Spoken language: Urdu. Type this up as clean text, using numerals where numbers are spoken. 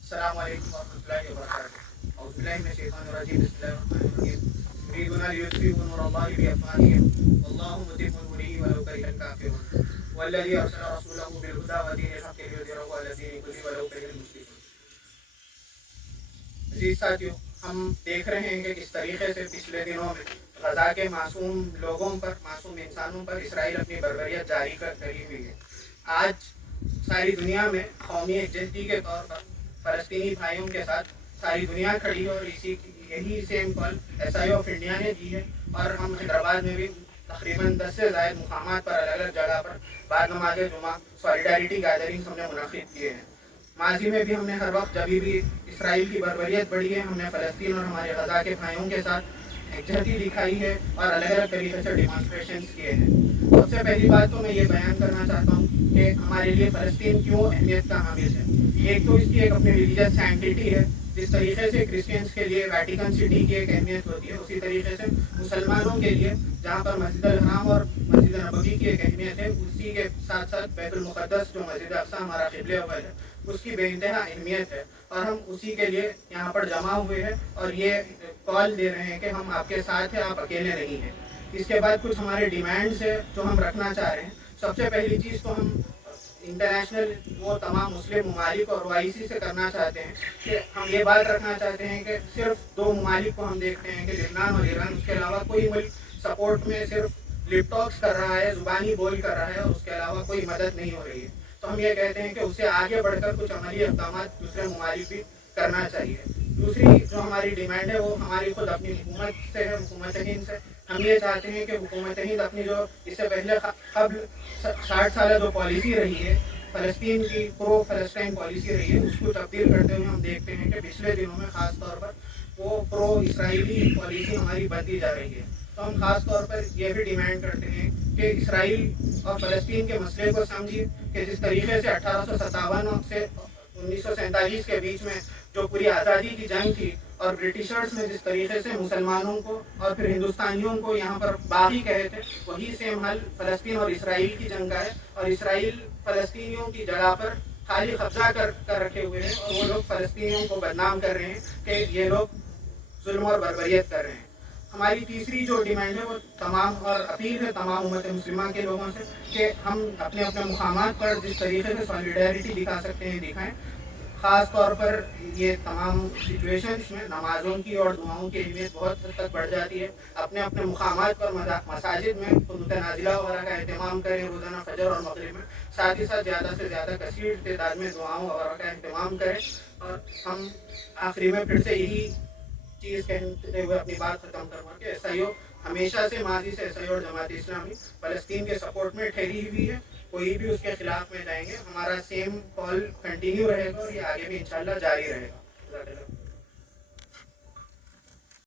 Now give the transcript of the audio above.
السلام علیکم ورحمۃ اللہ وبرکاتہ اعوذ باللہ من الشیطان الرجیم بسم اللہ الرحمن الرحیم یریدون لیطفئوا نور اللہ بافواہہم واللہ متم نورہ ولو کرہ الکافرون والذی ارسل رسولہ بالہدی ودین الحق لیظہرہ علی الدین کلہ ولو کرہ المشرکون۔ عزیز ساتھیو، ہم دیکھ رہے ہیں کہ کس طریقے سے پچھلے دنوں میں غزہ کے معصوم لوگوں پر، معصوم انسانوں پر اسرائیل اپنی بربریت جاری کری ہوئی ہے۔ آج ساری دنیا میں قومی یکجہتی کے طور پر فلسطینی بھائیوں کے ساتھ ساری دنیا کھڑی ہے، اور یہی same call S I of India نے دی ہے، اور ہم حیدرآباد میں بھی تقریباً 10 سے زائد مقامات پر الگ الگ جگہ پر بعد نماز جمعہ سولیڈیرٹی گیدرنگز ہم نے منعقد کیے ہیں۔ ماضی میں بھی ہم نے ہر وقت جبھی بھی اسرائیل کی بربریت بڑھی ہے، ہم نے فلسطین اور ہمارے غزہ کے بھائیوں کے ساتھ یکجہتی دکھائی ہے اور الگ الگ طریقے سے ڈیمانسٹریشنز کیے ہیں۔ سب سے پہلی بات تو میں یہ بیان کرنا چاہتا ہوں کہ ہمارے لیے فلسطین کیوں اہمیت کا حامل ہے۔ ایک تو اس کی ایک اپنی ریلیجس سینکٹیٹی ہے، جس طریقے سے کرسچنس کے لیے ویٹیکن سٹی کی ایک اہمیت ہوتی ہے، اسی طریقے سے مسلمانوں کے لیے جہاں پر مسجد الحرام اور مسجد نبوی کی ایک اہمیت ہے، اسی کے ساتھ ساتھ بیت المقدس جو مسجد اقصی ہمارا قبلہ اول ہے، اس کی بے انتہا اہمیت ہے، اور ہم اسی کے لیے یہاں پر جمع ہوئے ہیں اور یہ کال دے رہے ہیں کہ ہم آپ کے ساتھ ہیں، آپ اکیلے نہیں ہیں۔ اس کے بعد کچھ ہمارے ڈیمانڈز ہیں جو ہم رکھنا چاہ رہے ہیں۔ سب سے پہلی چیز تو ہم انٹرنیشنل وہ تمام مسلم ممالک اور OIC سے کرنا چاہتے ہیں کہ ہم یہ بات رکھنا چاہتے ہیں کہ صرف 2 ممالک کو ہم دیکھتے ہیں کہ لبنان اور ایران، اس کے علاوہ کوئی ملک سپورٹ میں صرف لپ ٹاکس کر رہا ہے، زبانی بول کر رہا ہے، اور اس کے علاوہ کوئی مدد نہیں ہو رہی ہے۔ تو ہم یہ کہتے ہیں کہ اس سے آگے بڑھ کر کچھ عملی اقدامات دوسرے ممالک بھی کرنا چاہیے۔ دوسری جو ہماری ڈیمانڈ ہے وہ ہماری خود اپنی حکومت سے ہے، حکومت ہند سے۔ ہم یہ چاہتے ہیں کہ حکومت ہند اپنی جو اس سے پہلے قبل 60 سالہ جو پالیسی رہی ہے، فلسطین کی پرو فلسطین پالیسی رہی ہے، اس کو تبدیل کرتے ہوئے ہم دیکھتے ہیں کہ پچھلے دنوں میں خاص طور پر وہ پرو اسرائیلی پالیسی ہماری بنتی جا رہی ہے۔ تو ہم خاص طور پر یہ بھی ڈیمانڈ کرتے ہیں کہ اسرائیل اور فلسطین کے مسئلے کو سمجھیے کہ جس طریقے سے 1857 سے 1947 کے بیچ میں جو پوری آزادی کی جنگ تھی، اور برٹشرز نے جس طریقے سے مسلمانوں کو اور پھر ہندوستانیوں کو یہاں پر باغی کہے تھے، وہی سیم حل فلسطین اور اسرائیل کی جنگ کا ہے، اور اسرائیل فلسطینیوں کی جگہ پر خالی قبضہ کر رکھے ہوئے ہیں، اور وہ لوگ فلسطینیوں کو بدنام کر رہے ہیں کہ یہ لوگ ظلم اور بربریت کر رہے ہیں۔ ہماری تیسری جو ڈیمانڈ ہے وہ تمام اور اپیل ہے تمام امت مسلمہ کے لوگوں سے کہ ہم اپنے اپنے مقامات پر جس طریقے سے سالیڈیرٹی دکھا سکتے ہیں دکھائیں۔ خاص طور پر یہ تمام سچویشنز میں نمازوں کی اور دعاؤں کی اہمیت بہت حد تک بڑھ جاتی ہے۔ اپنے اپنے مقامات پر مساجد میں قنوت نازلہ وغیرہ کا اہتمام کریں روزانہ فجر اور مغرب میں، ساتھ ہی ساتھ زیادہ سے زیادہ کثیر تعداد میں دعاؤں وغیرہ کا اہتمام کریں۔ اور ہم آخری میں پھر سے یہی چیز کہتے ہوئے اپنی بات ختم کروں گا کہ ایس آئی او ہمیشہ سے ماضی سے ایس آئی او اور جماعت اسلامی فلسطین کے سپورٹ میں ٹھہری ہوئی ہے، کوئی بھی اس کے خلاف میں جائیں گے، ہمارا سیم کال کنٹینیو رہے گا اور یہ آگے بھی انشاءاللہ جاری رہے گا۔